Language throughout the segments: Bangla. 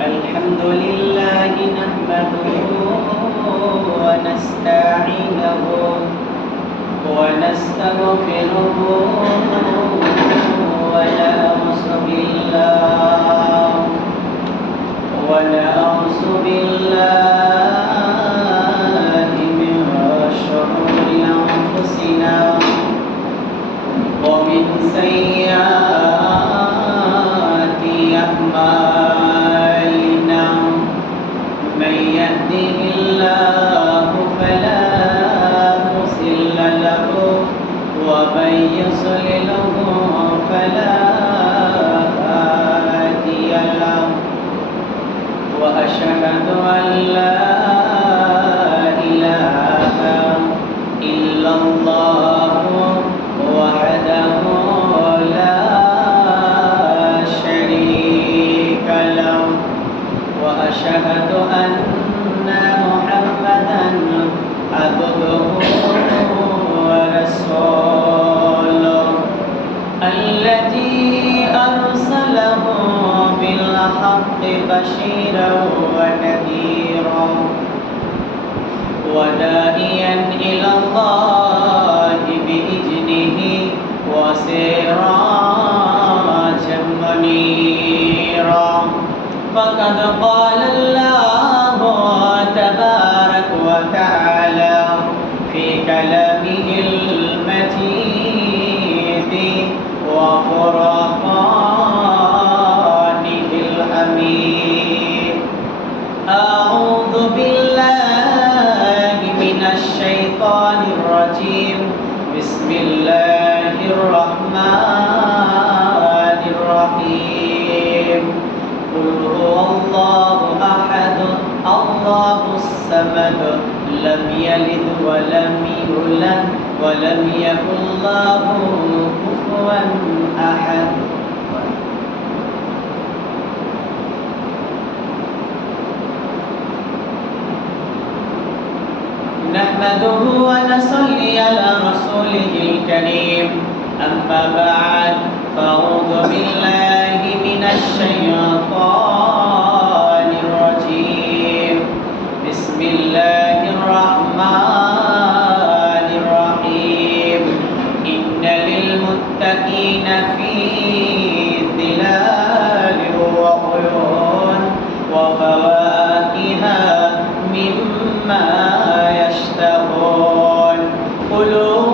الحمد لله نحمده ونستعينه ونستغفره ونعوذ بالله من شرور أنفسنا ومن سيئات أعمالنا من يهده الله فلا مضل له ومن يضلله فلا هادي له وأشهد أن لا إله إلا الله وحده لا شريك له وأشهد أن محمدا عبده ورسوله الذي أرسله بالحق بشيرا ونذيرا وداعيا إلى الله بإذنه وسراجا منيرا فقد قال الله تبارك وتعالى في كلامه المجيد وفرقانه الحميد أعوذ بالله من الشيطان الرجيم بسم الله الرحمن الرحيم قل هو الله أحد الله الصمد لم يلد ولم يولد ولم يكن له كفوا أحد نحمده ونصلي على رسوله الكريم أما بعد فأعوذ بالله من الشيطان الرجيم بسم الله الرحمن الرحيم إن للمتقين في ظلال وعيون وفواكه مما يشتهون كلوا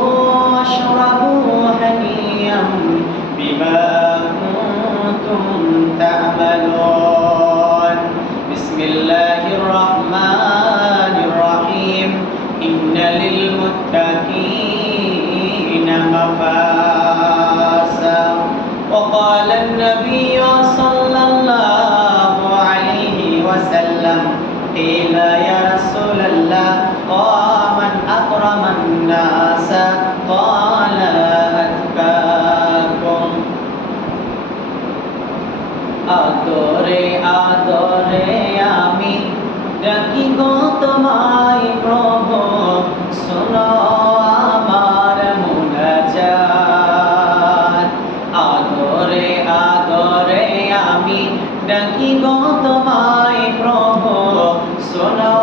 واشربوا هنيئا بما كنتم تعملون بسم الله الرحمن الرحيم إن للمتقين مفازا وقال النبي صلى الله عليه وسلم قيل يا رسول الله ومن أكرم الناس قال أتقاكم আদরে আদরে আমি ডাকি গো তোমায় প্রভু শোনো আমার মুনাজাত আদরে আদরে আমি ডাকি গো তোমায় প্রভু শোনো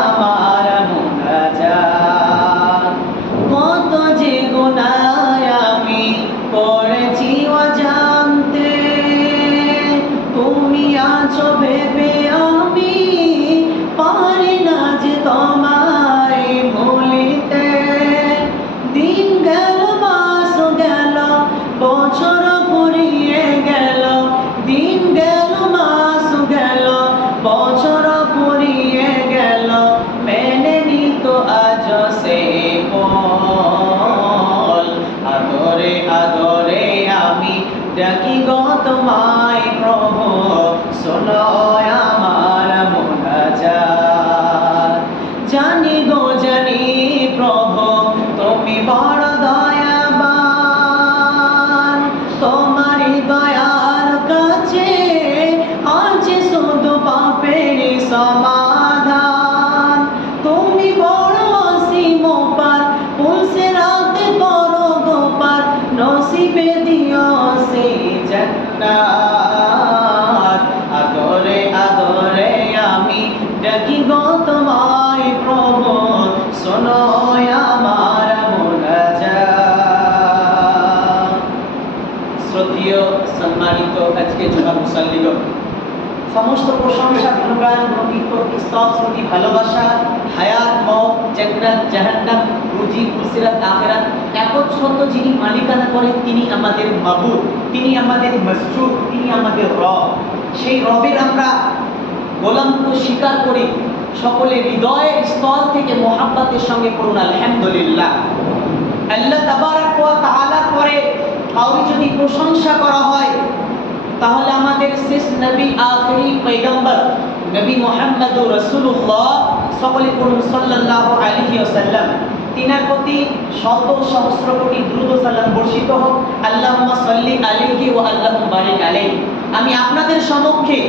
আমার মুনাজাত কত যে গুনাহ আমি করেছি অজান্তে তুমি আছো ভেবে আমি পারি না যে তোমায় ভুলিতে দিন গেল মাস গেল বছর ফুরিয়ে গেল দিন গেল মাস গেল বছর ফুরিয়ে গেল মেনে নিত আজ সে বল জান্নাত। আদরে আদরে আমি ডাকি গো তোমায় প্রভু, শোনো আমার মুনাজাত। শ্রদ্ধেয় সম্মানিত আজকে জনাব মুসাল্লিগণ, সমস্ত প্রশংসা, গুণগান, কৃতিত্ব, স্তুতি, ভালোবাসা, হায়াত, মওত, জান্নাত, জাহান্নাম, রুজি, ফুলসিরাত, আখিরাত একচ্ছত্র যিনি মালিকানা করেন তিনি আমাদের মাবুদ, তিনি আমাদের মাসজুদ, তিনি আমাদের রব। সেই রবের আমরা গোলামত্ব স্বীকার করি। সকলে হৃদয়ের স্থল থেকে মোহাব্বতের সঙ্গে পড়ুন আলহামদুলিল্লাহ। আল্লাহ তাবারাক ওয়া তাআলা করে কাউরি যদি প্রশংসা করা হয়, তাহলে আমাদের শেষ নবী, আখেরি পয়গম্বর নবী মুহাম্মদুর রাসূলুল্লাহ, সকলে পড়ুন সাল্লাল্লাহু আলাইহি ওয়াসাল্লাম। তিনার প্রতি শত সহস্র কোটি দ্রুত সালাম বর্ষিত হোক। আল্লাহুম্মা সাল্লি আলাইহি ওয়া আল্লাহুম্মা বারিক আলাইহি। আমি আপনাদের সম্মুখে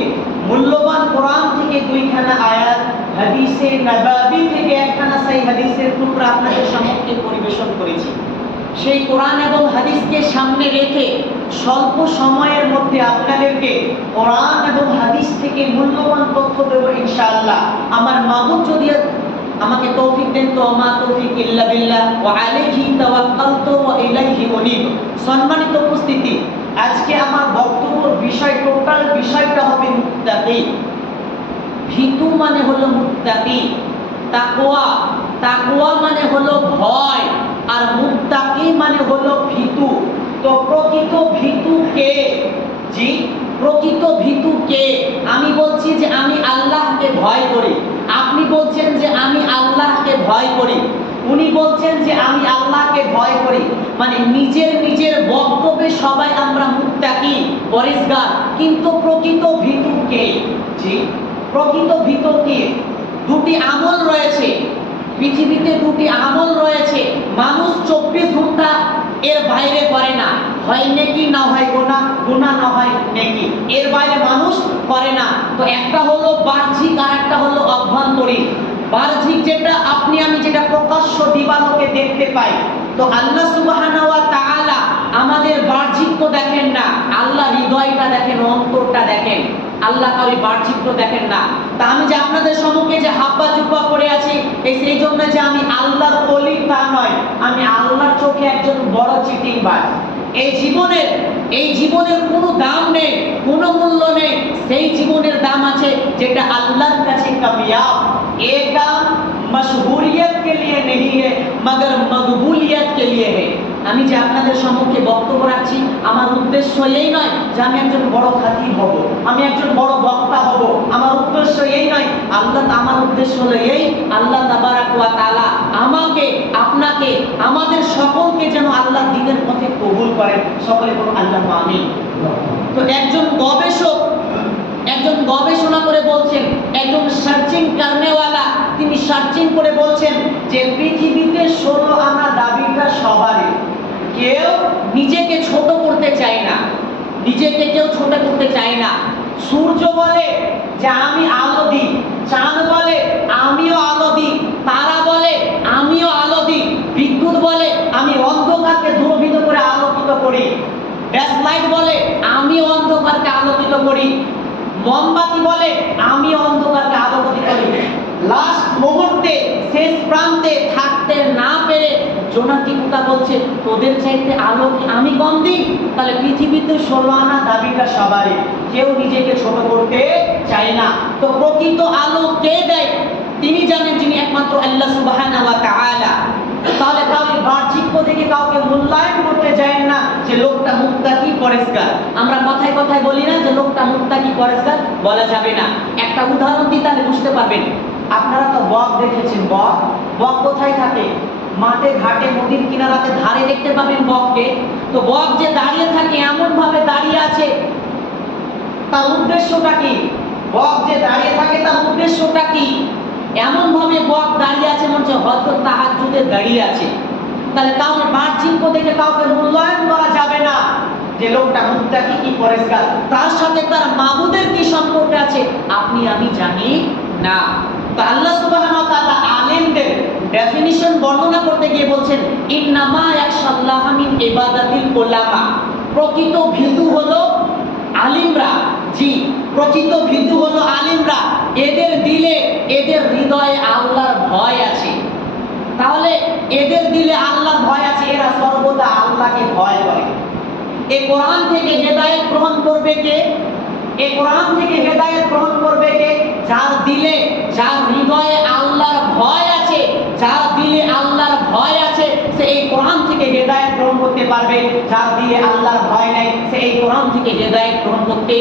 মূল্যবান কোরআন থেকে দুইখানা আয়াত, হাদিসে নববী থেকে একখানা সহিহ হাদিসের টুকরা আপনাদের সম্মুখে পরিবেশন করেছি। সেই কোরআন এবং হাদিসকে সামনে রেখে স্বল্প সময়ের মধ্যে আপনাদেরকে কোরআন এবং হাদিস থেকে মূল্যবান তথ্য দেব ইনশাআল্লাহ। আমার মাবুদ যদি আমাকে তৌফিক দেন, তো আমা তৌফিক ইল্লা বিল্লাহ ওয়া আলাইহি তাওয়াক্কালতু ওয়া ইলাইহি উনীব। সম্মানিত উপস্থিতি, আজকে আমার বক্তব্যের বিষয়, টোটাল বিষয়টা হবে মুত্তাকি। ভীতু মানে হলো মুত্তাকি, তাকওয়া, তাকওয়া মানে হলো ভয়, আর মুত্তাকি মানে হলো ভীতু। তো প্রকৃত ভীতু কে? জি, প্রকৃত ভীতু কে? আমি বলছি যে আমি আল্লাহকে ভয় করি, আপনি বলছেন যে আমি আল্লাহকে ভয় করি, উনি বলছেন যে আমি আল্লাহকে ভয় করি। মানে নিজের নিজের বক্তব্যে সবাই আমরা মুত্তাকি, পরেজগার, কিন্তু প্রকৃত ভীতু কে? জি, প্রকৃত ভীতু কে? দুটি আমল রয়েছে পৃথিবীতে, দুটি আমল রয়েছে। মানুষ 24 ঘন্টা এর বাইরে করে না, হয় নেকি না হয় গুনাহ, গুনাহ না হয় নেকি, এর বাইরে মানুষ করে না। তো একটা হলো বাহ্যিক আর একটা হলো অভ্যন্তরীণ। বাহ্যিক যেটা আপনি আমি যেটা প্রকাশ্য দিবালোকে দেখতে পাই, তো আল্লাহ সুবহানাহু ওয়া তাআলা আমাদের বাহ্যিক তো দেখেন না, আল্লাহ হৃদয়টা দেখেন, অন্তরটা দেখেন। আল্লাহ কাউরি বাহ্যিক তো দেখেন না। তা আমি যে আপনাদের সম্মুখে যে হাব্বা জুব্বা পরে আছি, সেই জন্য যে আমি আল্লাহর ওলি তা নয়, আমি আল্লাহর চোখে একজন বড় চিটিংবাজ। এই জীবনের কোনো দাম নেই, কোনো মূল্য নেই। সেই জীবনের দাম আছে যেটা আল্লাহর কাছে কামিয়াব। এ দাম মশহুরিয়ত কে লিয়ে नहीं है मगर मकबूलियत के लिए है। আমি যে আপনাদের সম্মুখে বক্তব্য রাখছি, আমার উদ্দেশ্য এই নয় যে আমি একজন বড় খাতিব হব, আমি একজন বড় বক্তা হব। আমার উদ্দেশ্য এই নয়। আমার উদ্দেশ্য হলো এই, আল্লাহ তাবারাক ওয়া তাআলা আমাকে, আপনাকে, আমাদের সকলকে যেন আল্লাহ দ্বীনের পথে কবুল করেন। সকলে বলুন আল্লাহুম্মা আমিন। তো একজন গবেষণা করে বলছেন, একজন সার্চিং করনেওয়ালা, তিনি সার্চিং করে বলছেন যে পৃথিবীতে 16 আনা দাবিটা সবারই। কেউ নিজেকে ছোট করতে চায় না, নিজেকে কেউ ছোট করতে চায় না। সূর্য বলে যে আমি আলো দিই, চাঁদ বলে আমিও আলো দিই, তারা বলে আমিও আলো দিই, বিদ্যুৎ বলে আমি অন্ধকারকে দূরভীত করে আলোকিত করি, ড্যাশ লাইট বলে আমিও অন্ধকারকে আলোকিত করি, মোমবাতি বলে আমি অন্ধকারকে আলোকিত করি। লাস্ট মুহূর্তে, শেষ প্রান্তে থাকতে না পেরে জোনাকি কুতা বলছে তোদের চাইতে আলো কি আমি কম দিই? তাহলে পৃথিবীতে 16 আনা দাবিটা সবারই, কেউ নিজেকে ছোট করতে চায় না। তো প্রকৃত আলো কে দেয়? তিনি জানেন, যিনি একমাত্র আল্লাহ সুবহানাহু ওয়া তাআলা। তাহলে কাউকে বাহ্যিক থেকে কাউকে মূল্যায়ন করতে যায় না যে লোকটা মুত্তাকি পরেজগার। আমরা কথায় কথায় বলি না যে লোকটা মুত্তাকি পরেজগার, বলা যাবে না। একটা উদাহরণ দিই তাহলে বুঝতে পারবেন। আপনারা তো বক দেখেছেন, বক কোথায় থাকে? মাঠে ঘাটে নদীর কিনারাতে ধারে দেখতে পাবেন বককে। তো বক যে দাঁড়িয়ে থাকে, এমন ভাবে দাঁড়িয়ে আছে, তার উদ্দেশ্যটা কি? বক যে দাঁড়িয়ে থাকে তার উদ্দেশ্যটা কি? এমন ভাবে বক দাঁড়িয়ে আছে মনে হচ্ছে হয়তো তাহাজ্জুদে দাঁড়িয়ে আছে। তাহলে কাউকে বাহ্যিক দেখে কাউকে মূল্যায়ন করা যাবে না যে লোকটা মুত্তাকি কি পরেজগার। তার সাথে তার মাবুদের কি সম্পর্ক আছে আপনি আমি জানি না। তো আল্লাহ সুবহানাহু ওয়া তাআলা আলেমদের ডেফিনিশন বর্ণনা করতে গিয়ে বলছেন ইন্নামা ইয়াখশাল্লাহা মিন ইবাদাতিল উলামা। প্রকৃত ভীতু হলো আলিমরা, জি প্রকৃত ভীতু হলো আলিমরা। এদের দিলে, এদের হৃদয়ে আল্লাহর ভয় আছে। তাহলে এদের দিলে আল্লাহর ভয় আছে, এরা সর্বদা আল্লাহকে ভয় করে। এই কোরআন থেকে হেদায়েত গ্রহণ করবে কে? এই কোরআন থেকে হেদায়েত গ্রহণ করবে কে? যার দিলে, যার হৃদয়ে আল্লাহর ভয় আছে, যার দিলে আল্লাহর ভয় আছে, সে এই কোরআন থেকে হেদায়েত গ্রহণ করতে পারবে। যার দিলে আল্লাহর ভয় নাই, সে এই কোরআন থেকে হেদায়েত গ্রহণ করতে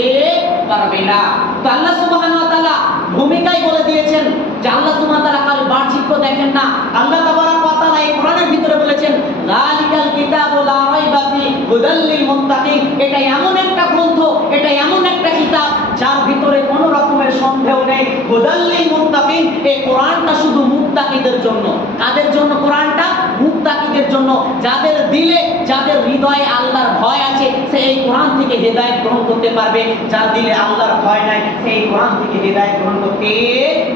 পারবে না। তো আল্লাহ সুবহানাহু ওয়া তাআলা ভূমিকায় বলে দিয়েছেন যে আল্লাহ সুবহানাহু ওয়া তাআলা কারো বাহ্যিক দেখেন না। আল্লাহ তাবারাক ওয়া তাআলা এই কোরআনের ভিতরে বলেছেন যালিকাল কিতাবু লা রাইবা ফি হুদাল লিল মুত্তাকিন। এটা এমন একটা গ্রন্থ, এটা এমন একটা কিতাব যার ভিতরে কোনো রকমের সন্দেহ নেই। হুদাল লিল মুত্তাকিন, এই কোরআনটা শুধু মুত্তাকিদের জন্য। কাদের জন্য কোরআনটা? মুত্তাকিদের জন্য। যাদের দিলে, যাদের হৃদয়ে আল্লাহর ভয় আছে, সে এই কোরআন থেকে হেদায়েত গ্রহণ করতে পারবে। যার দিলে আল্লাহর ভয় নাই, সে এই কোরআন থেকে হেদায়েত গ্রহণ করতে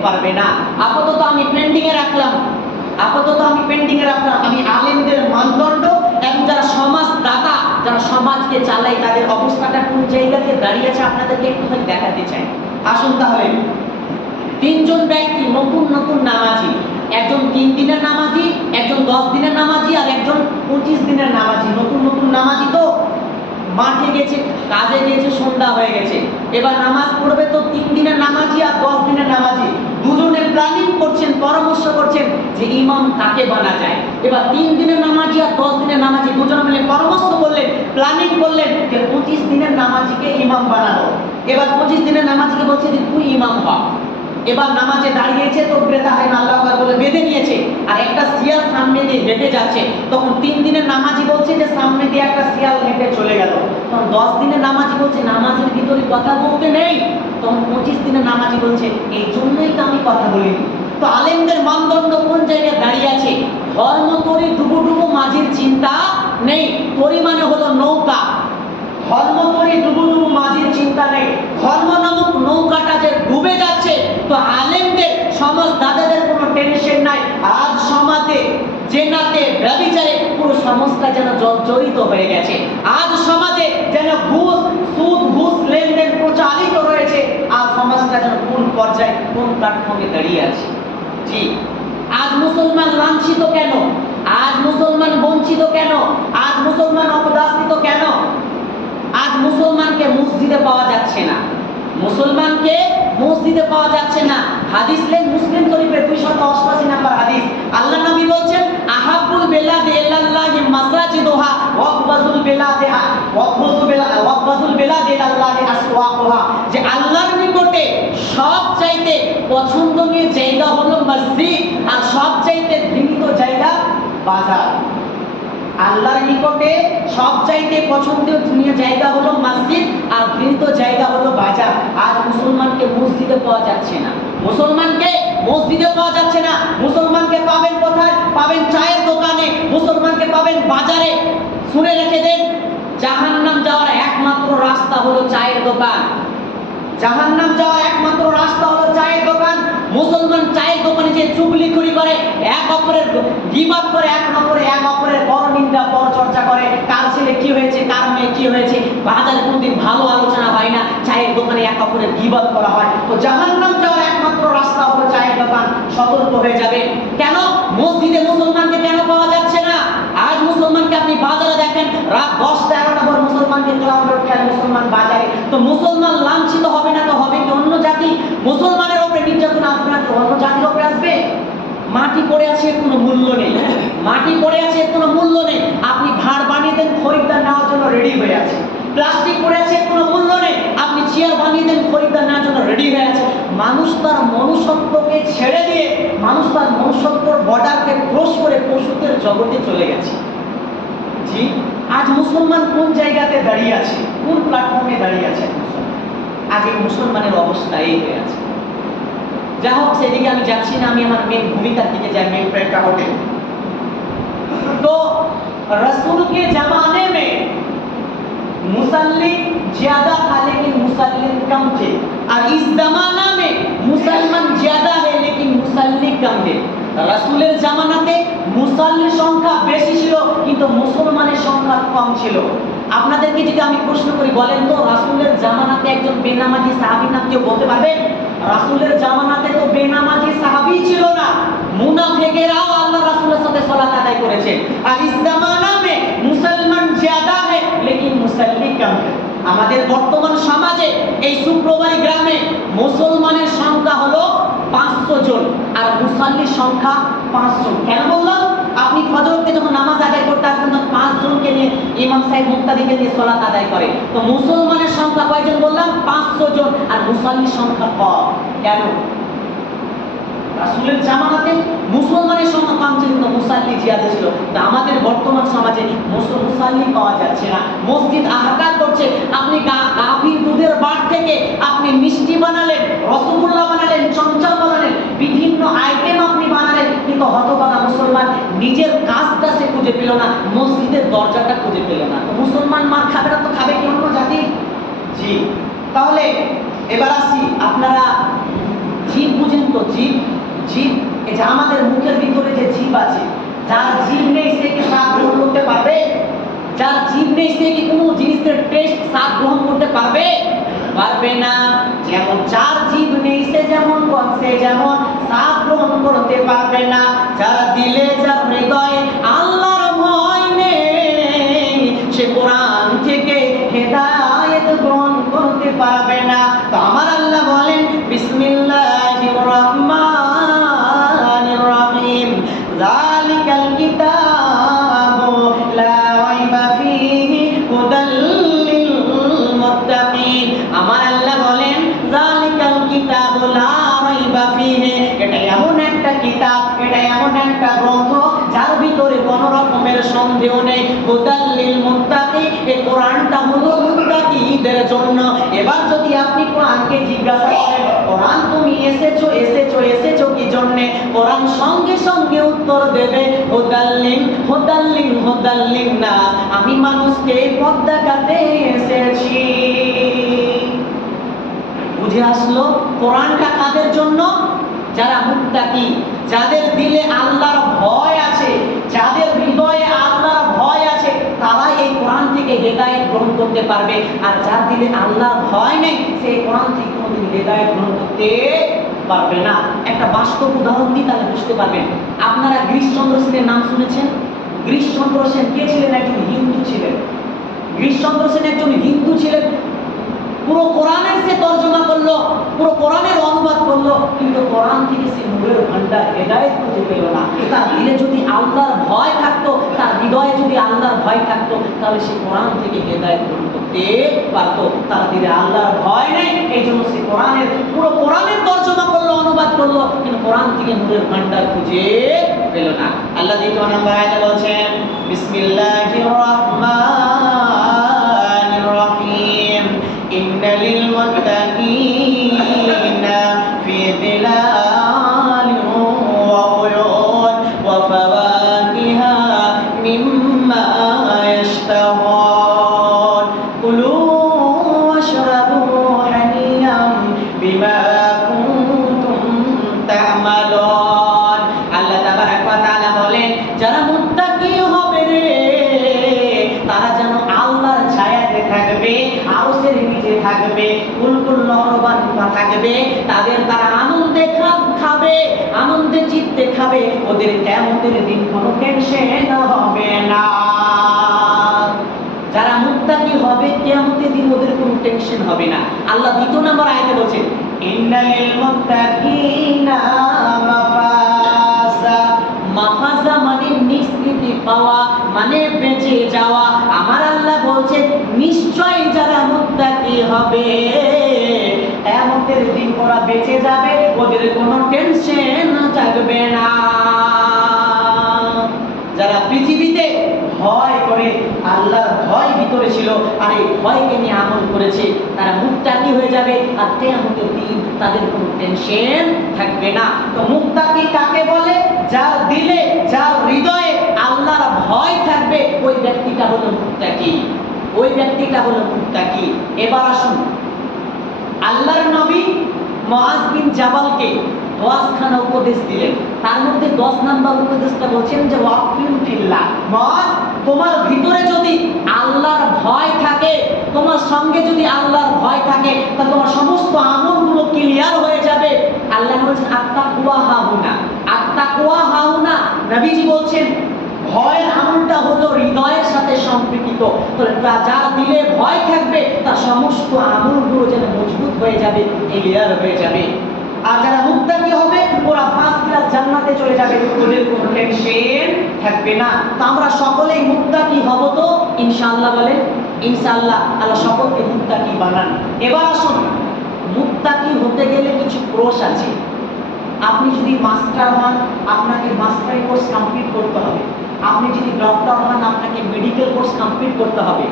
পারবে না। আপাতত আমি পেন্ডিং এ রাখলাম, আমি আলেমদের মানদণ্ড এবং যারা সমাজদাতা, যারা সমাজকে চালায়, তাদের অবস্থাটা কোন জায়গাতে দাঁড়িয়ে আছে আপনাদেরকে একটু দেখাতে চাই। আসুন তাহলে, তিনজন ব্যক্তি নতুন নামাজি, একজন 3 দিনের নামাজি, একজন 10 দিনের নামাজি, আর একজন 25 দিনের নামাজি। নতুন নামাজি তো মাঠে গেছে, কাজে গেছে, সন্ধ্যা হয়ে গেছে, এবার নামাজ পড়বে। তো 3 দিনের নামাজি আর 10 দিনের নামাজি দুজনে প্ল্যানিং করছেন, পরামর্শ করছেন যে ইমাম কাকে বানা যায়। এবার 3 দিনের নামাজি আর 10 দিনের নামাজি দুজনে মিলে পরামর্শ করলেন, প্ল্যানিং করলেন যে 25 দিনের নামাজিকে ইমাম বানানো। এবার 25 দিনের নামাজিকে বলছে যে তুই ইমাম হ। এবার নামাজে দাঁড়িয়েছে, তো বেদাহাই আল্লাহু আকবার বলে বেঁধে নিয়েছে, আর একটা শিয়াল সামনে দিয়ে হেঁটে যাচ্ছে। তখন 3 দিনের নামাজি বলছে যে সামনে দিয়ে একটা শিয়াল হেঁটে চলে গেল। তখন 10 দিনের নামাজি বলছে নামাজের ভিতরে কথা বলতে নেই। তখন 25 দিনের নামাজি বলছে এই জন্যই তো আমি কথা বলিনি। তো আলেমদের মানদণ্ড কোন জায়গায় দাঁড়িয়ে আছে? ধর্ম তরি ডুবো মাঝির চিন্তা নেই। তরি মানে হলো নৌকা, ধর্ম তরি ডুবো মাঝির চিন্তা নেই। ধর্ম নামক নৌকাটা যে ডুবে যাচ্ছে, তো আলেমদের, সমাজ দাদাদের কোনো টেনশন নাই। আজ সমাজে জেনাতে, ব্যভিচারে পুরো সমাজটা যেন জড়িত হয়ে গেছে। আজ সমাজে যেন ঘুষ, সুদ, ঘুষ লেনদেন প্রচারিত রয়েছে। আজ সমাজটা যেন কোন পর্যায়ে, কোন প্ল্যাটফর্মে দাঁড়িয়ে আছে। জি, আজ মুসলমান লাঞ্ছিত কেন? আজ মুসলমান বঞ্চিত কেন? আজ মুসলমান অপদাস্তিত কেন? আজ মুসলমানকে মসজিদে পাওয়া যাচ্ছে না, মুসলমানকে মসজিদে পাওয়া যাচ্ছে না। হাদিস লেন মুসলিম শরীফের 288 নম্বর হাদিস। আল্লাহ নবী বলছেন আহাবুল বেলাদি ইলাল্লাহি মাসাজিদুহা ওয়াকবাজুল বেলাদিহা ওয়াকবাজুল বেলাদি ইলাল্লাহি আসওয়াকুহা, যে আল্লাহর নিকটে সবচাইতে পছন্দনীয় জায়গা হলো মসজিদ, আর সবচাইতে ঘৃণিত জায়গা বাজার। আল্লাহর নিকটে সবচাইতে পছন্দনীয় জায়গা হলো মসজিদ, আর ঘৃণিত জায়গা হলো বাজার। আজ মুসলমানকে মসজিদে পাওয়া যাচ্ছে না, মুসলমানকে মসজিদে পাওয়া যাচ্ছে না। মুসলমানকে পাবেন কোথায়? পাবেন চায়ের দোকানে, মুসলমানকে পাবেন বাজারে। শুনে রেখে দেন, জাহান্নাম যাওয়ার একমাত্র রাস্তা হলো চায়ের দোকান। জাহান্নাম যাওয়ার একমাত্র রাস্তা হলো চায়ের দোকান। মুসলমান চায়ের দোকানে যে চুগলিখুরি করে, এক অপরের গীবত করে, এক অপরের পরনিন্দা, পরচর্চা করে, কার ছেলে কি হয়েছে, কার মেয়ে কি হয়েছে, বাজারে কোনদিন ভালো আলোচনা হয় না, চায়ের দোকানে এক অপরের গীবত করা হয়। তো জাহান্নাম যাওয়ার একমাত্র রাস্তা হলো চায়ের দোকান। সতর্ক হয়ে যাবে। কেন মসজিদে মুসলমানকে কেন পাওয়া যাচ্ছে না? আজ মুসলমানকে আপনি বাজারে দেখেন, রাত 10-11টা পর মুসলমানকে ক্লাউডের খেয়াল, মুসলমান বাজারে। তো মুসলমান লাঞ্ছিত হবে না তো হবে কি অন্য জাতি? মুসলমানের উপরে নির্যাতন আসবে না তো অন্য জাতির উপরে আসবে? মাটি পড়ে আছে, কোনো মূল্য নেই। মাটি পড়ে আছে, কোনো মূল্য নেই। আপনি ভাড় বানিয়ে দেন, খরিদ্দার নেওয়ার জন্য রেডি হয়ে আছে। প্লাস্টিক পড়ে আছে, কোনো মূল্য নেই। আপনি চেয়ার বানিয়ে দেন, খরিদ্দার নেওয়ার জন্য রেডি হয়ে আছে। মানুষ তার মনুষ্যত্বকে ছেড়ে দিয়ে, মানুষ তার মনুষ্যত্বর বর্ডারকে ক্রস করে পশুদের জগতে চলে গেছে। জি, আজ মুসলমান কোন জায়গাতে দাঁড়িয়ে আছে, কোন প্ল্যাটফর্মে দাঁড়িয়ে আছে মুসলমান? আজ এই মুসলমানের অবস্থা এই হয়ে আছে। যা হোক, সেদিকে আমি যাচ্ছি না, আমি আমার মেন ভূমিকার দিকে যাই, मेन प्रेक्षापट। तो रसूल के जमाने में मुसल्ली ज्यादा था लेकिन मुसल्ली कम थे, और इस जमाना में मुसलमान ज्यादा है लेकिन मुसल्ली कम है। रसूलेर জামানাতে মুসল্লির সংখ্যা বেশি ছিল কিন্তু মুসলমানের সংখ্যা সংখ্যা কম ছিল। আপনাদেরকে যদি আমি প্রশ্ন করি, বলেন তো রাসূলের জামানাতে একজন বেনামাজি সাহাবীর নাম কেউ বলতে পারবে? রাসূলের জামানাতে তো বেনামাজি সাহাবী ছিল না, মুনাফিকেরাও আল্লাহ রাসূলের সাথে সালাত আদায় করেছে। আর ইস জামানা মে মুসলমান ज्यादा है लेकिन মুসাল্লি কম है। আমাদের বর্তমান সমাজে এই শুক্রবারী গ্রামে মুসলমানের সংখ্যা হলো 500 জন আর মুসাল্লির সংখ্যা 5 জন। কেন বললাম? আপনি ফজরকে যখন নামাজ আদায় করতে আসবেন তখন 5 জনকে নিয়ে ইমাম সাহেব মুক্তাদিকে নিয়ে সালাত আদায় করে। তো মুসলমানের সংখ্যা কয়জন বললাম? 500 জন, আর মুসাল্লির সংখ্যা কম। কেন? রাসূলের জামানাতে মুসলমানের সংখ্যা কম ছিল কিন্তু মুসাল্লি জিয়াদা ছিল। তা আমাদের বর্তমান সমাজে মুসাল্লি পাওয়া যাচ্ছে না। মসজিদ আহাকার করছে। আপনি গাভীর দুধের বাট থেকে আপনি মিষ্টি বানালেন, রসগোল্লা বানালেন, চমচম বানালেন, বিভিন্ন আইটেম আপনি বানালেন, কিন্তু হতভাগা মুসলমান নিজের কাজটা সে খুঁজে পেল না, মসজিদের দরজাটা খুঁজে পেল না। তো মুসলমান মার খাবে না তো খাবে কি অন্য জাতি? জি। তাহলে এবার আসি, আপনারা জীব বুঝেন তো? জীব, জীব এই যে আমাদের মুখের ভিতরে যে জীব আছে, যার জীব নেই সে কি স্বাদ গ্রহণ করতে পারবে? যার জীব নেই সে কি কোনো জিনিসের টেস্ট স্বাদ গ্রহণ করতে পারবে? পারবে না। যেমন যার জীব নেই সে যেমন স্বাদ গ্রহণ করতে পারবে না। যার দিলে যার হৃদয়ে আল্লাহর ভয় নেই সে কোরআন থেকে হেদায়েত গ্রহণ করতে পারবে না। তো আমার আল্লাহ বলেন বিসমিল্লাহির রহমানির রহিম, যালিকাল কিতাবু লা রাইবা ফীহি হুদাল লিল মুত্তাকিন। আমার আল্লাহ বলেন যালিকাল কিতাবু লা রাইবা ফীহি, এটা এমন একটা কিতাব, এটা এমন একটা গ্রন্থ যার ভিতরে কোনো রকমের সন্দেহ নেই। হুদাল লিল মুত্তাকিন, এই কোরআনটা হলো মুত্তাকিদের জন্য। এবার যদি আপনি কোরআনকে জিজ্ঞাসা করেন, কোরআন তুমি এসেছো কি জন্য? কোরআন সঙ্গে সঙ্গে উত্তর দেবে হুদাল্লিন না, আমি মানুষকে পথ দেখাতে এসেছি। বুঝে আসলো? কোরআনটা কাদের জন্য? যারা মুত্তাকি, যাদের দিলে আল্লাহর ভয় আছে, যাদের হৃদয়ে আল্লাহর ভয় আছে, তারা এই কোরআন থেকে হেদায়েত গ্রহণ করতে পারবে। আর যার দিলে আল্লাহর ভয় নেই সে কোরআন থেকে কোনোদিন হেদায়েত গ্রহণ করতে পারবে না। একটা বাস্তব উদাহরণ দিই তাহলে বুঝতে পারবেন। আপনারা গিরিশচন্দ্র সেনের নাম শুনেছেন? গিরিশচন্দ্র সেন কে ছিলেন? একজন হিন্দু ছিলেন। গিরিশচন্দ্র সেন একজন হিন্দু ছিলেন। পুরো কোরআনের সে তর্জমা করলো, পুরো কোরআনের অনুবাদ করলো, কিন্তু কোরআন থেকে সে নূরের ভান্ডার হেদায়েত খুঁজে পেল না। তার দিলে যদি আল্লাহর ভয় থাকতো, তার হৃদয়ে যদি আল্লাহর ভয় থাকতো, তাহলে সে কোরআন থেকে হেদায়েত গ্রহণ করতে পারতো। তার দিলে আল্লাহর ভয় নেই, এই জন্য সে পুরো কোরআনের তর্জমা করলো, অনুবাদ করলো, কিন্তু কোরআন থেকে নূরের ভান্ডার খুঁজে পেল না। আল্লাহ দ্বিতীয় নম্বর আয়াতে বলছেন বিসমিল্লাহির রহমানির রহিম, ইন্নালিল মুত্তাকিনা ফি যিলালিন ওয়া উয়ুন ওয়া ফাওয়াকিহা মিম্মা ইয়াশতাহুন কুলু ওয়াশরাবু হানিয়াম বিমা কুনতুম তা'মালুন। আল্লাহ তাবারাক ওয়া তাআলা বলেন, যারা মুত্তাকি হবে রে, তারা যেন আল্লাহর ছায়াতে থাকবে, আরশের নিচে থাকবে, কুলকুল নহরবান থাকবে, তারা আনন্দে খাবে, আনন্দে চিত্তে খাবে, ওদের কিয়ামতের দিন কোনো টেনশন হবে না। যারা মুত্তাকি হবে কিয়ামতের দিন ওদের কোনো টেনশন হবে না। আল্লাহ দ্বিতীয় নম্বর আয়াতে বলেছেন ইন্নালিল মুত্তাকিনা মাফাজা। মাফাজা মানে নিষ্কৃতি পাওয়া, মানে বেঁচে যাওয়া। আমার আল্লাহ বলছেন নিশ্চয় যারা মুত্তাকি হবে কিয়ামতের দিন ওরা বেঁচে যাবে, ওদের কোনো টেনশন থাকবে না। যারা পৃথিবীতে ভয় করে, আল্লাহর ভয় ভিতরে ছিল আর এই ভয়কে নিয়ে আমল করেছে, তারা মুত্তাকি হয়ে যাবে আর কিয়ামতের দিন তাদের কোনো টেনশন থাকবে না। তো মুত্তাকি কাকে বলে? যার দিলে, যার হৃদয়ে আল্লাহর ভয় থাকবে, ওই ব্যক্তিটা হলো মুত্তাকি, ওই ব্যক্তিটা হলো মুত্তাকি। এবার আসুন, আল্লাহর নবী মুআজ বিন জাবালকে 10খানা উপদেশ দিলেন। তার মধ্যে 10 নাম্বার উপদেশটা বলছেন যে ওয়াকিম ফিল্লাহ, তোমার ভিতরে যদি আল্লাহর ভয় থাকে, তোমার সঙ্গে যদি আল্লাহর ভয় থাকে, তাহলে তোমার সমস্ত আমলগুলো ক্লিয়ার হয়ে যাবে। আল্লাহ বলছেন আত্তাকওয়া হাহুনা, আত্তাকওয়া হাহুনা। নবীজি বলছেন ভয়ের আমলটা হলো হৃদয়ের সাথে সম্পৃক্ত। যার দিলে ভয় থাকবে তার সমস্ত আমলগুলো যেন মজবুত হয়ে যাবে, ক্লিয়ার হয়ে যাবে। আর যারা মুত্তাকি হবে ওরা ফার্স্ট ক্লাস জান্নাতে চলে যাবে, ওদের কোনো টেনশন থাকবে না। তো আমরা সকলেই মুত্তাকি হব তো ইনশাআল্লাহ বলেন? ইনশাআল্লাহ। আল্লাহ সকলকে মুত্তাকি বানান। এবার আসুন, মুত্তাকি হতে গেলে কিছু কোর্স আছে। আপনি যদি মাস্টার হন, আপনাকে মাস্টারি কোর্স কমপ্লিট করতে হবে। আপনি যদি ডক্টর হন, আপনাকে মেডিকেল কোর্স কমপ্লিট করতে হবে।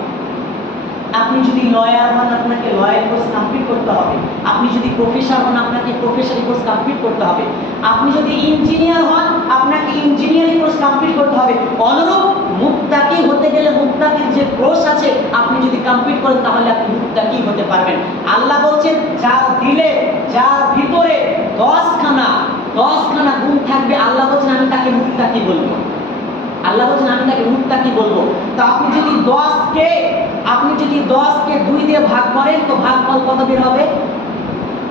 আপনি যদি লয়ার হন, আপনাকে লয়ার কোর্স কমপ্লিট করতে হবে। আপনি যদি প্রফেসর হন, আপনাকে প্রফেসরি কোর্স কমপ্লিট করতে হবে। আপনি যদি ইঞ্জিনিয়ার হন, আপনাকে ইঞ্জিনিয়ারিং কোর্স কমপ্লিট করতে হবে। অনুরূপ মুত্তাকি হতে গেলে মুত্তাকির যে কোর্স আছে আপনি যদি কমপ্লিট করেন তাহলে আপনি মুত্তাকি হতে পারবেন। আল্লাহ বলছেন যার দিলে, যার ভিতরে 10খানা গুণ থাকবে, আল্লাহ বলছেন আমি তাকে মুত্তাকি বলবো। আল্লাহ বলছেন আমি তাকে মুত্তাকি বলবো। তো আপনি যদি 10কে 2 দিয়ে ভাগ করেন তো ভাগফল কত বের হবে?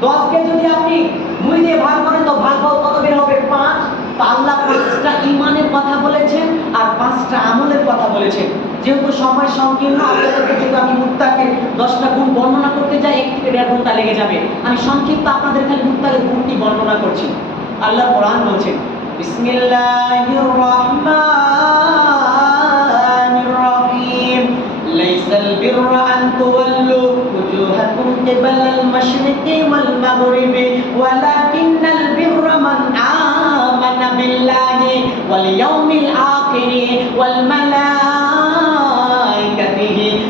10কে যদি আপনি 2 দিয়ে ভাগ করেন তো ভাগফল কত বের হবে? 5। তো আল্লাহ 5টা ঈমানের কথা বলেছেন আর 5টা আমলের কথা বলেছেন। যেহেতু সময় সংকীর্ণ, আপনাদেরকে যদি আমি মুত্তাকির 10টা গুণ বর্ণনা করতে যাই 1 থেকে 1.5 ঘন্টা লেগে যাবে। আমি সংক্ষিপ্ত আপনাদের খালি মুত্তাকির গুণটি বর্ণনা করছি। আল্লাহ কোরআন বলছেন বিসমিল্লাহির রহমানির রহিম লাইসাল বিররা আন তুওয়াল্লু ওজুহাকুম কিবালাল মাশরিকি ওয়াল মাগরিবি ওয়ালাকিন্নাল বিররা মান আমানা বিল্লাহি ওয়াল ইয়াউমিল আখিরি ওয়াল মালাইকাতিহি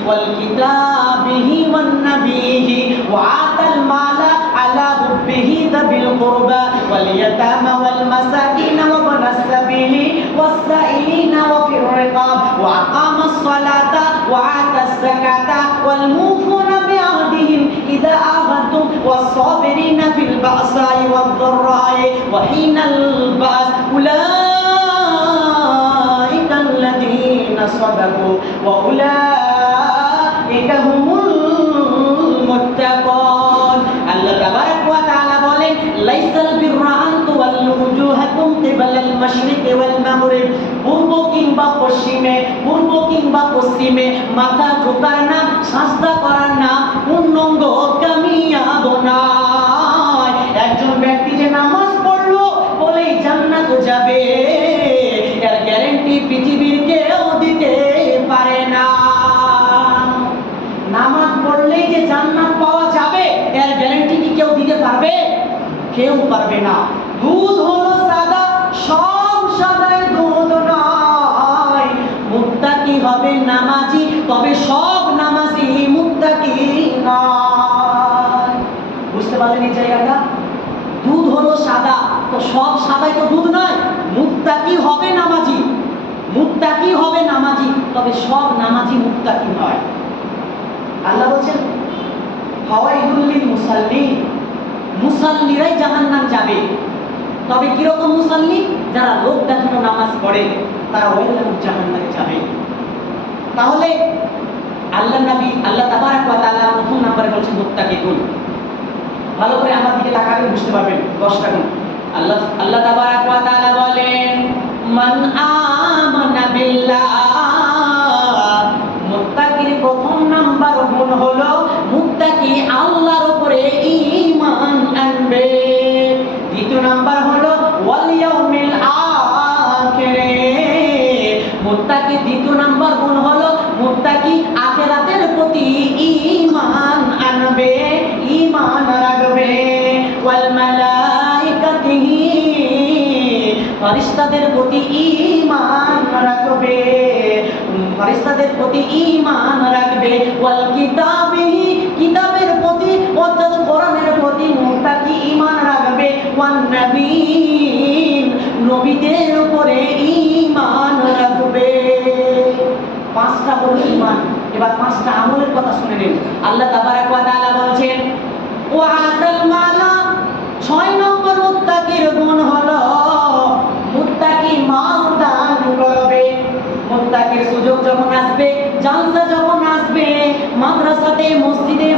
ওয়াল কিতাবিহি ওয়ান নাবিয়্যি ওয়া আতাল মালা আলা হুব্বিহি যাবিল কুরবা ওয়াল ইয়াতামা ওয়াল মাসাকিন ওয়া ইবনাস সাবিলি ওয়াস সাইলিনা ওয়া ফির রিকাব ওয়া আকামাস সালাতা ওয়া আতাস যাকাতা ওয়াল মুফুনা বিআহদিহিম ইযা আহাদতুম ওয়াস সাবিরিনা ফিল বাসাই ওয়াদ দাররাই ওয়া হিনাল বাস উলাইকা আল্লাযীনা সাদাকু ওয়া উলাইকা হুমুল মুত্তাকুন। আল্লাহ তাবারাক ওয়া তাআলা বলেন লাইসাল বিররা আন তুওয়াল্লু ওজুহাকুম কিবালাল মাশরিকি ওয়াল মাগরিব, পূর্ব কিংবা পশ্চিমে মাথা ঝোঁকার না, সাজদা করার না, পূর্ণাঙ্গ কামিয়াব নয়। একজন ব্যক্তি যে নামাজ পড়লো বলেই জান্নাত যাবে এর গ্যারান্টি পৃথিবীর কেউ দিতে পারে না। নামাজ পড়লেই যে জান্নাত পাওয়া যাবে এর গ্যারান্টি কি কেউ দিতে পারবে? কেউ পারবে না। দুধ হলো সাদা, সব সাদায় দুধ নয়। মুত্তাকি হবে নামাজি, তবে সব নামাজি মুত্তাকি নয়। বুঝতে পারলেন এই জায়গাটা? দুধ হলো সাদা, তো সব সাদাই তো দুধ নয়। মুত্তাকি হবে নামাজি, তবে সব নামাজি মুত্তাকি নয়। আল্লাহ বলছেন ফাওয়াইদুল লিল মুসাল্লিন, মুসাল্লিরাই জাহান্নাম যাবে। তবে কিরকম মুসাল্লি? যারা লোক দেখানো নামাজ পড়ে তারা ওই জাহান্নামে যাবে। তাহলে আল্লাহ তাবারাক ওয়া তাআলা প্রথম নম্বরে বলছেন মুত্তাকি গুণ। ভালো করে আমার দিকে তাকাবেন, বুঝতে পারবেন 10টা গুণ। আল্লাহ তাবারাক ওয়া তাআলা বলেন মান আমানা বিল্লাহ, মুত্তাকির প্রথম নাম্বার গুণ হলো মুত্তাকি আল্লাহর উপরে ঈমান আনবে। দ্বিতীয় নাম্বার হলো ওয়াল ইয়াউমিল আখির, মুত্তাকি দ্বিতীয় নাম্বার গুণ হলো মুত্তাকি আখিরাতের প্রতি ঈমান আনবে, ঈমান রাখবে। ওয়াল মালাইকাতিহি, ফেরেশতাদের প্রতি ঈমান রাখবে, ফেরেশতাদের প্রতি ঈমান রাখবে। ওয়াল কিতাবিহি, কিতাবের প্রতি অর্থাৎ কোরআনের প্রতি মুত্তাকি ঈমান রাখবে। ওয়ান নাবিয়্যিন, নবীদের উপরে ঈমান রাখবে। 5টা হলো ঈমান। এবার 5টা আমলের কথা শুনে নিন। আল্লাহ তাবারাক ওয়া তাআলা বলছেন ওয়া আতাল মালা, 6 নম্বর মুত্তাকির গুণ হলো মুত্তাকি মাল দান করবে। মুত্তাকির সুযোগ যখন আসবে, জালসা যখন আসবে, মাদ্রাসাতে মসজিদে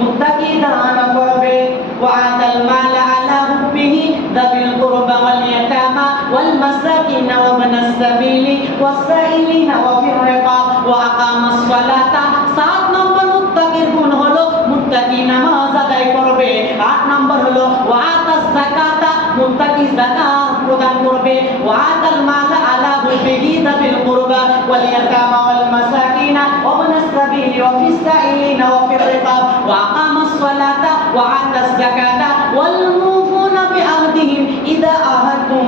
মুত্তাকি দান করবে। ওয়াতাল মাল আলা হুব্বিহি যাবিল কুরবা ওয়াল ইয়াতামা ওয়াল মাসাকিন ওয়া ইবনাস সাবিলি ওয়াস সাইলিনা ওয়া ফির রিকাব ওয়া আকামাস সালাতা। 7 নম্বর মুত্তাকির গুণ হলো মুত্তাকি নামাজ আদায় করবে। 8 নম্বর হলো ওয়াতাস যাকাতা, মুত্তাকি যাকাত প্রদান করবে। ওয়াতাল মাল আলা হুব্বিহি যাবিল কুরবা ওয়াল ইয়াতামা ওয়াল মাসাকিন ওয়া ইবনাস সাবিলি ওয়া ফিস সাইলিনা ওয়া ফির রিকাব ওয়া আকামাস সালাতা ওয়া আতাস যাকাতা ওয়াল মুফুনা বিআহদিহিম ইযা আহাদতুম।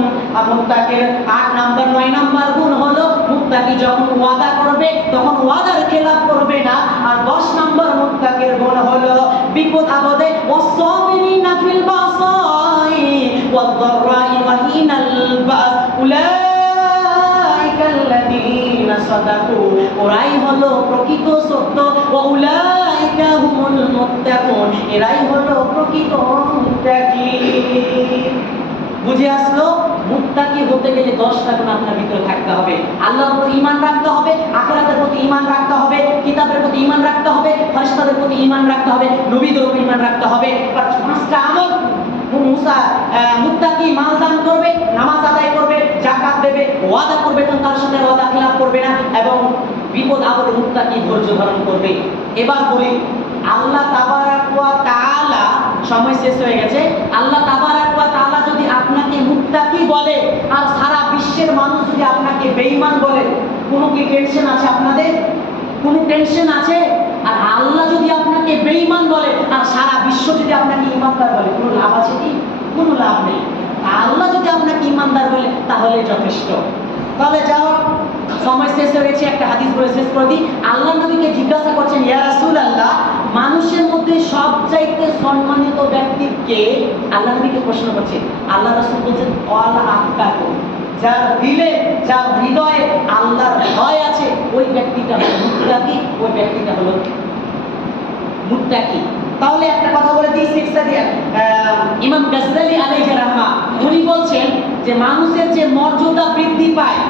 মুত্তাকির 8 নম্বর 9 নম্বর গুণ হলো মুত্তাকি যখন ওয়াদা করবে তখন ওয়াদার খেলাপ করবে না। আর 10 নম্বর মুত্তাকির গুণ হলো বিপদ আপদে ওয়াসসাবিরিনা ফিল বাসাই ওয়াদ-দাররাই ওয়া হিনাল বাস উলাইকাল্লাযীনা সাদাকু, ওরাই হলো প্রকৃত সত্য, ওয়া উলাইকা হুমুল মুত্তাকুন, এরাই হলো প্রকৃত মুত্তাকি। বুঝে আসলো? মুত্তাকি হতে গেলে 10টা গুণ আপনার ভিতরে থাকতে হবে। আল্লাহর প্রতি ঈমান রাখতে হবে, আখিরাতের প্রতি ঈমান রাখতে হবে, কিতাবের প্রতি ঈমান রাখতে হবে, ফেরেশতাদের প্রতি ঈমান রাখতে হবে, নবীদের উপর ঈমান রাখতে হবে। 5টা আমল মুত্তাকি মাল দান করবে, নামাজ আদায় করবে, যাকাত দেবে, ওয়াদা করবে এবং তার সাথে ওয়াদা খিলাফ করবে না, এবং বিপদ আপদে মুত্তাকি ধৈর্য ধারণ করবে। এবার বলি, আল্লাহ তাবারাক ওয়া তাআলা, সময় শেষ হয়ে গেছে, আল্লাহ তাবারাক ওয়া তাআলা যদি আপনাকে মুত্তাকি বলে আর সারা বিশ্বের মানুষ যদি আপনাকে বেঈমান বলে, কোনো কি টেনশন আছে আপনাদের? কোনো টেনশন আছে? আর আল্লাহ যদি আপনাকে বেঈমান বলে আর সারা বিশ্ব যদি আপনাকে ঈমানদার বলে, কোনো লাভ আছে কি? কোনো লাভ নেই। আল্লাহ যদি আপনাকে ঈমানদার বলে তাহলে যথেষ্ট। তাহলে যাও, সময় শেষ হয়ে গেছে, একটা হাদিস বলে শেষ করে দিই। আল্লাহ নবীকে জিজ্ঞাসা করছেন, ইয়া রাসূলুল্লাহ, মানুষের মধ্যে সবচাইতে সম্মানিত ব্যক্তি কে? আল্লাহ নবীকে প্রশ্ন করছে। আল্লাহ রাসূল বলছেন, ওয়ালা আত্তাকু, যার দিলে, যার হৃদয়ে আল্লাহর ভয় আছে, ওই ব্যক্তিটা হলো মুত্তাকি, ওই ব্যক্তিটা হলো মুত্তাকি। তাহলে একটা কথা বলে দিই, শিক্ষা দিয়ে ইমাম গাজ্জালি আলাইহি রাহমা, উনি বলছেন যে মানুষের যে মর্যাদা বৃদ্ধি পায়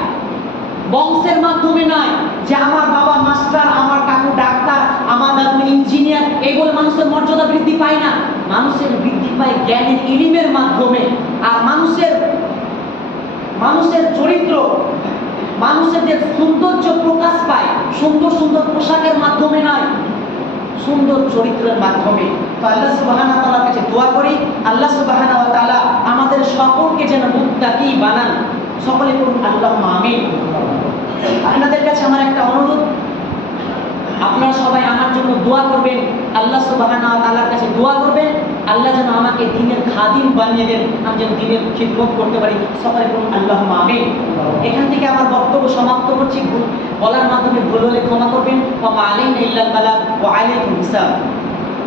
বংশের মাধ্যমে নয়, যে আমার বাবা মাস্টার, আমার কাকু ডাক্তার, আমার দাদু ইঞ্জিনিয়ার, এই বলে মানুষের মর্যাদা বৃদ্ধি পায় না। মানুষের বৃদ্ধি পায় জ্ঞানের, ইলমের মাধ্যমে। আর মানুষের চরিত্র, মানুষের যে সৌন্দর্য প্রকাশ পায় সুন্দর সুন্দর পোশাকের মাধ্যমে নয়, সুন্দর চরিত্রের মাধ্যমে। তো আল্লাহ সুবহানাহু ওয়া তাআলার কাছে দোয়া করি, আল্লাহ সুবহানাহু ওয়া তাআলা আমাদের সকলকে যেন মুত্তাকি বানান। সকলে বলুন আল্লাহুম্মা আমিন। আপনাদের কাছে আমার একটা অনুরোধ, আপনারা সবাই আমার জন্য দোয়া করবেন, আল্লাহ সুবহানাহু ওয়া তাআলার কাছে দোয়া করবেন, আল্লাহ যেন আমাকে দ্বীনের খাদিম বানিয়ে দেন, আমি যেন দ্বীনের খিদমত করতে পারি। সকলে বলুন আল্লাহুম্মা আমিন। এখান থেকে আমার বক্তব্য সমাপ্ত করছি। বলার মাধ্যমে ভুল হলে ক্ষমা করবেন। ওয়া মা আলাইনা ইল্লাল বালাগ ওয়া আলাইকুম আসসালাম।